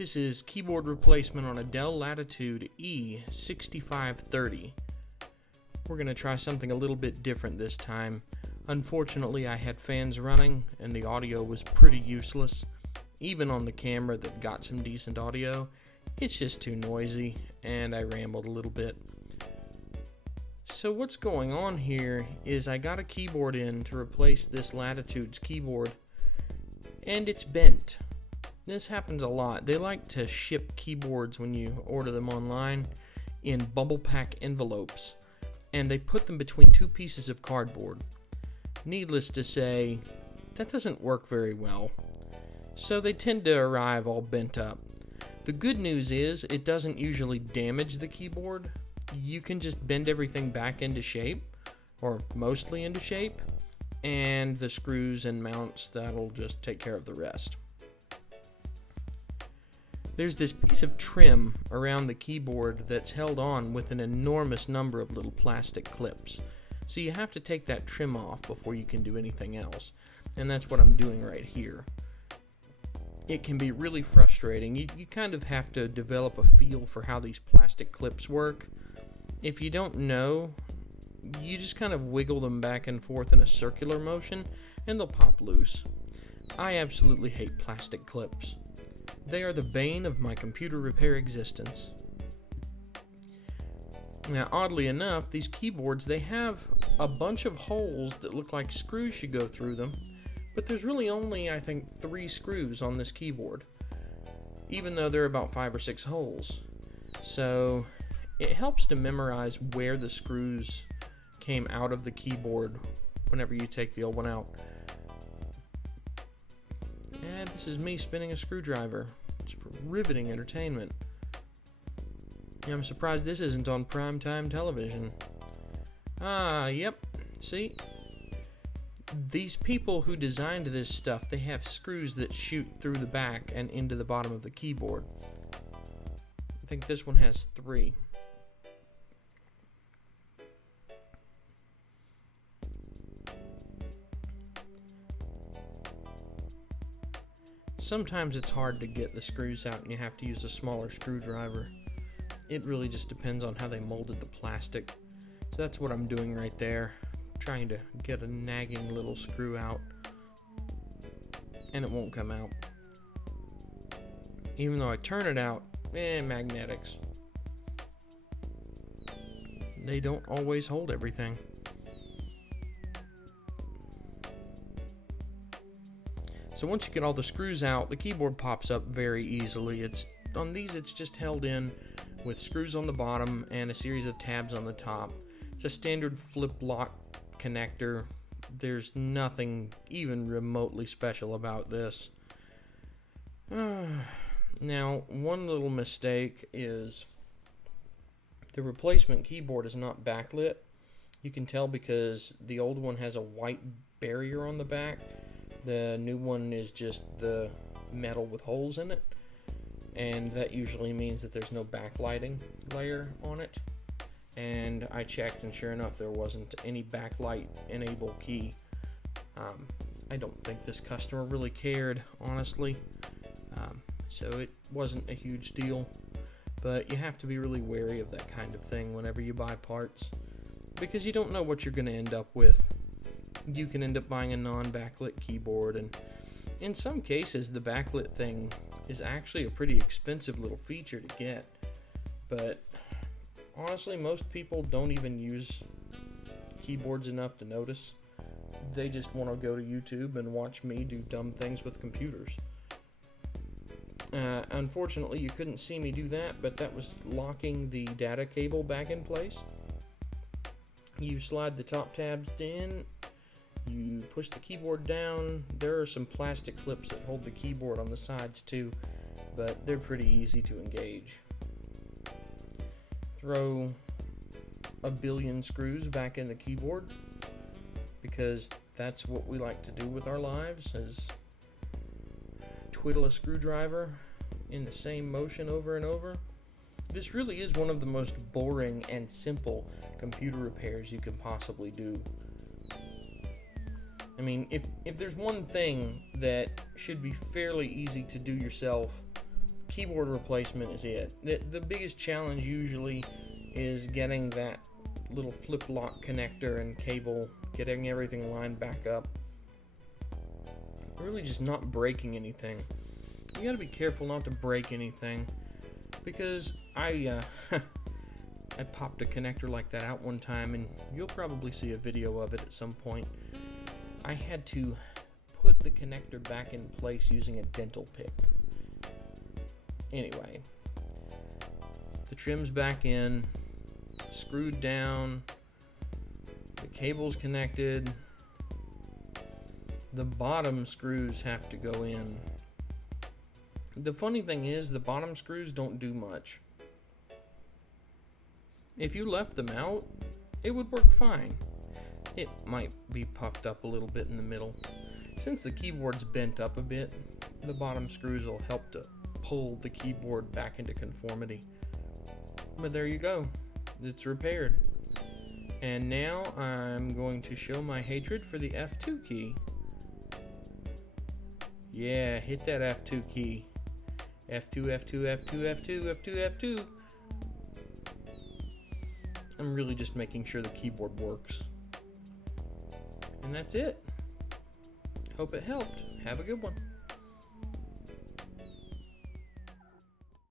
This is keyboard replacement on a Dell Latitude E6530. We're going to try something a little bit different this time. Unfortunately, I had fans running and the audio was pretty useless. Even on the camera that got some decent audio, it's just too noisy and I rambled a little bit. So what's going on here is I got a keyboard in to replace this Latitude's keyboard and it's bent. This happens a lot. They like to ship keyboards when you order them online in bubble pack envelopes, and they put them between two pieces of cardboard. Needless to say, that doesn't work very well. So they tend to arrive all bent up. The good news is it doesn't usually damage the keyboard. You can just bend everything back into shape, or mostly into shape, and the screws and mounts, that'll just take care of the rest. There's this piece of trim around the keyboard that's held on with an enormous number of little plastic clips. So you have to take that trim off before you can do anything else. And that's what I'm doing right here. It can be really frustrating. You kind of have to develop a feel for how these plastic clips work. If you don't know, you just kind of wiggle them back and forth in a circular motion and they'll pop loose. I absolutely hate plastic clips. They are the bane of my computer repair existence. Now, oddly enough, these keyboards, they have a bunch of holes that look like screws should go through them, but there's really only, I think, 3 screws on this keyboard, even though there are about 5 or 6 holes. So it helps to memorize where the screws came out of the keyboard whenever you take the old one out. And this is me spinning a screwdriver. It's riveting entertainment. I'm surprised this isn't on primetime television. Yep. See? These people who designed this stuff, they have screws that shoot through the back and into the bottom of the keyboard. I think this one has 3. Sometimes it's hard to get the screws out and you have to use a smaller screwdriver. It really just depends on how they molded the plastic. So that's what I'm doing right there. Trying to get a nagging little screw out. And it won't come out. Even though I turn it out, magnetics. They don't always hold everything. So once you get all the screws out, the keyboard pops up very easily. On these, it's just held in with screws on the bottom and a series of tabs on the top. It's a standard flip lock connector. There's nothing even remotely special about this. Now, one little mistake is the replacement keyboard is not backlit. You can tell because the old one has a white barrier on the back. The new one is just the metal with holes in it, and that usually means that there's no backlighting layer on it. And I checked, and sure enough, there wasn't any backlight enable key. I don't think this customer really cared, honestly, so it wasn't a huge deal. But you have to be really wary of that kind of thing whenever you buy parts, because you don't know what you're going to end up with. You can end up buying a non-backlit keyboard, and in some cases the backlit thing is actually a pretty expensive little feature to get. But honestly, most people don't even use keyboards enough to notice. They just want to go to YouTube and watch me do dumb things with computers. Unfortunately, you couldn't see me do that, but that was locking the data cable back in place. You slide the top tabs in, you push the keyboard down. There are some plastic clips that hold the keyboard on the sides too, but they're pretty easy to engage. Throw a billion screws back in the keyboard, because that's what we like to do with our lives, is twiddle a screwdriver in the same motion over and over. This really is one of the most boring and simple computer repairs you can possibly do. I mean, if there's one thing that should be fairly easy to do yourself keyboard replacement is it. The biggest challenge usually is getting that little flip lock connector and cable, getting everything lined back up. Really just not breaking anything. You gotta be careful not to break anything, because I popped a connector like that out one time, and you'll probably see a video of it at some point. I had to put the connector back in place using a dental pick. Anyway, the trim's back in, screwed down, the cable's connected, the bottom screws have to go in. The funny thing is, the bottom screws don't do much. If you left them out, it would work fine. It might be puffed up a little bit in the middle. Since the keyboard's bent up a bit, the bottom screws will help to pull the keyboard back into conformity. But there you go. It's repaired. And now I'm going to show my hatred for the F2 key. Yeah, hit that F2 key. F2, F2, F2, F2, F2, F2. I'm really just making sure the keyboard works. And that's it. Hope it helped. Have a good one.